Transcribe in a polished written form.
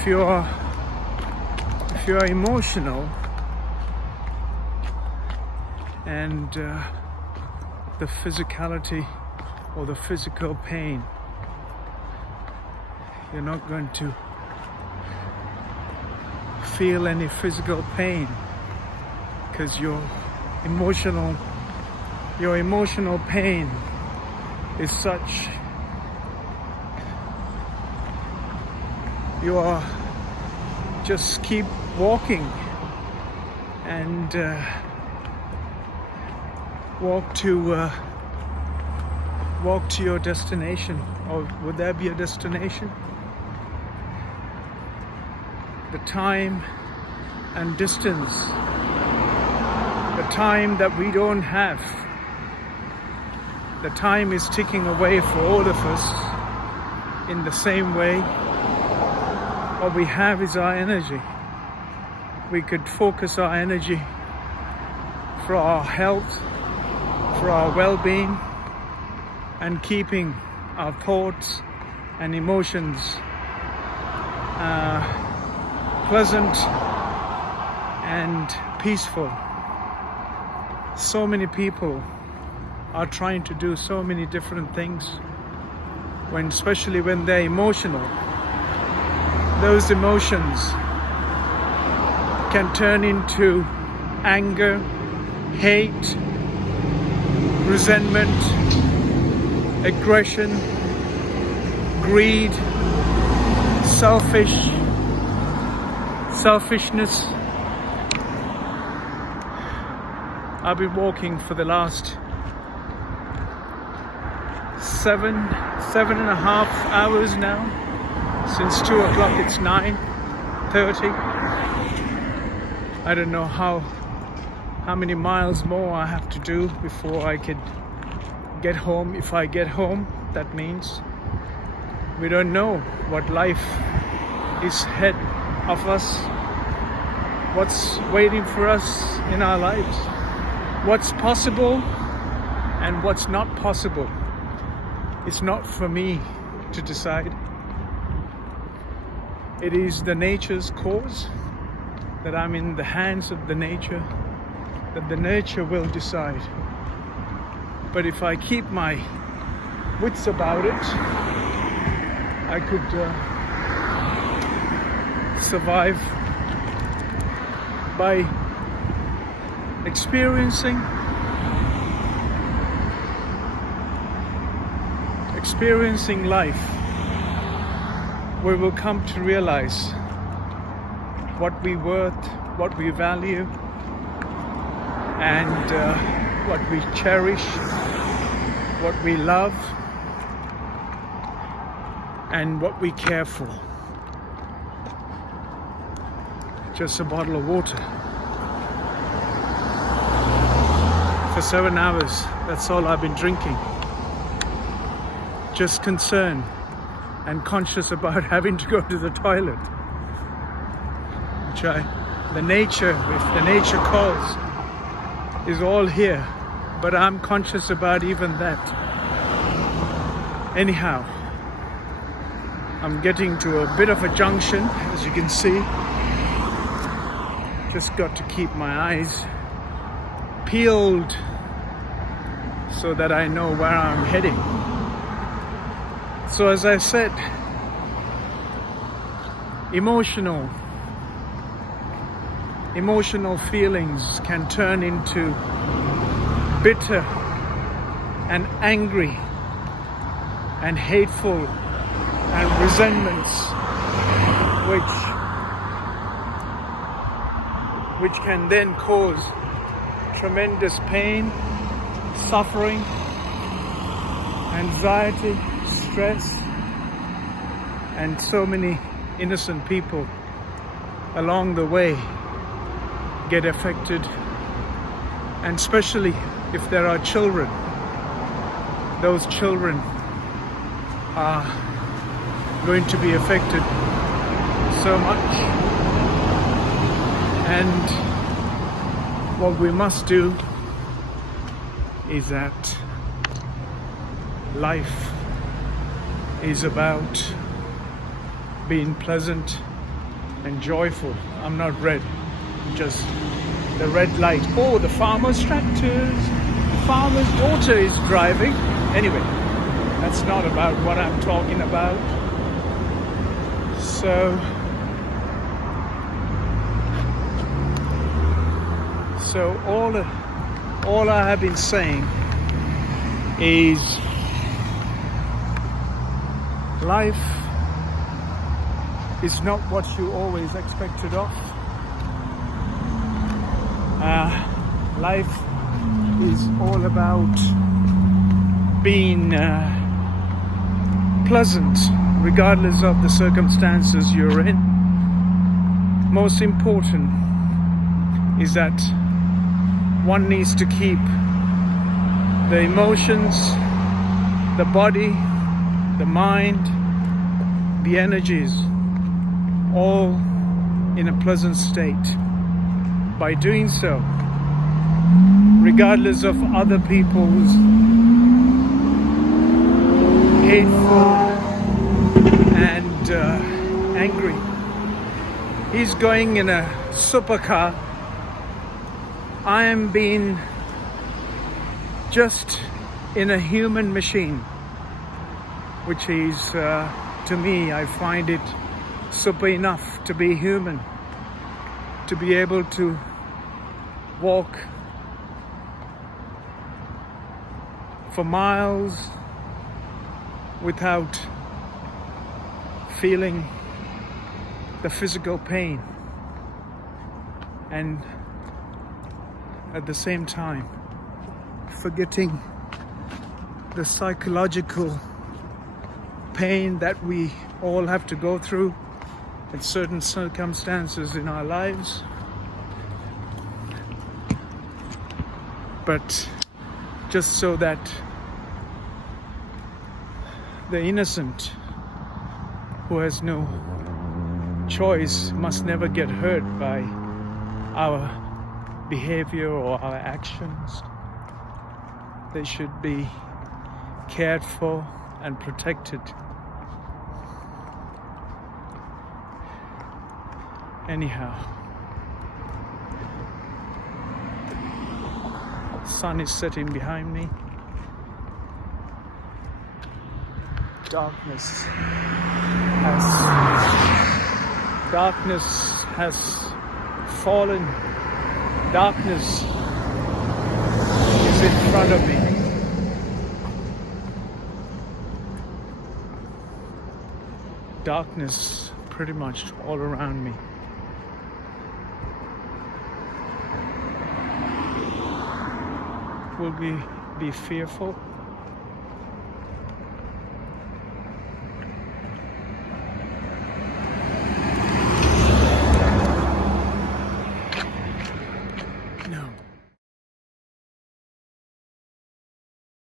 if you are emotional and the physicality or the physical pain, you're not going to feel any physical pain because your emotional pain is such. You are just keep walking and walk to your destination. Or would there be a destination? The time and distance, the time that we don't have. The time is ticking away for all of us in the same way. What we have is our energy. We could focus our energy for our health, for our well-being, and keeping our thoughts and emotions pleasant and peaceful. So many people are trying to do so many different things, especially when they're emotional. Those emotions can turn into anger, hate, resentment, aggression, greed, selfishness. I've been walking for the last seven and a half hours now. Since 2 o'clock, it's 9:30. I don't know how many miles more I have to do before I could get home. If I get home, that means we don't know what life is ahead of us, what's waiting for us in our lives, what's possible and what's not possible. It's not for me to decide. It is the nature's cause, that I'm in the hands of the nature, that the nature will decide. But if I keep my wits about it, I could survive by experiencing life. We will come to realize what we worth, what we value, and what we cherish, what we love, and what we care for. Just a bottle of water. For 7 hours, that's all I've been drinking. Just concerned and conscious about having to go to the toilet. If the nature calls, is all here, but I'm conscious about even that. Anyhow, I'm getting to a bit of a junction, as you can see. Just got to keep my eyes peeled so that I know where I'm heading. So as I said, emotional feelings can turn into bitter and angry and hateful and resentments, which can then cause tremendous pain, suffering, anxiety, stress, and so many innocent people along the way get affected, and especially if there are children. Those children are going to be affected so much. And what we must do is that life is about being pleasant and joyful. I'm not red, just the red light. Oh, the farmer's tractors, the farmer's daughter is driving. Anyway, that's not about what I'm talking about. So all I have been saying is life is not what you always expected of. Life is all about being pleasant regardless of the circumstances you're in. Most important is that one needs to keep the emotions, the body, the mind, the energies all in a pleasant state. By doing so, regardless of other people's hateful and angry. He's going in a supercar. I am being just in a human machine, which is, to me, I find it super enough to be human, to be able to walk for miles without feeling the physical pain, and at the same time forgetting the psychological pain that we all have to go through in certain circumstances in our lives. But just so that the innocent who has no choice must never get hurt by our behavior or our actions. They should be cared for and protected. Anyhow, sun is setting behind me. Darkness has fallen. Darkness is in front of me. Darkness pretty much all around me. Will we be fearful?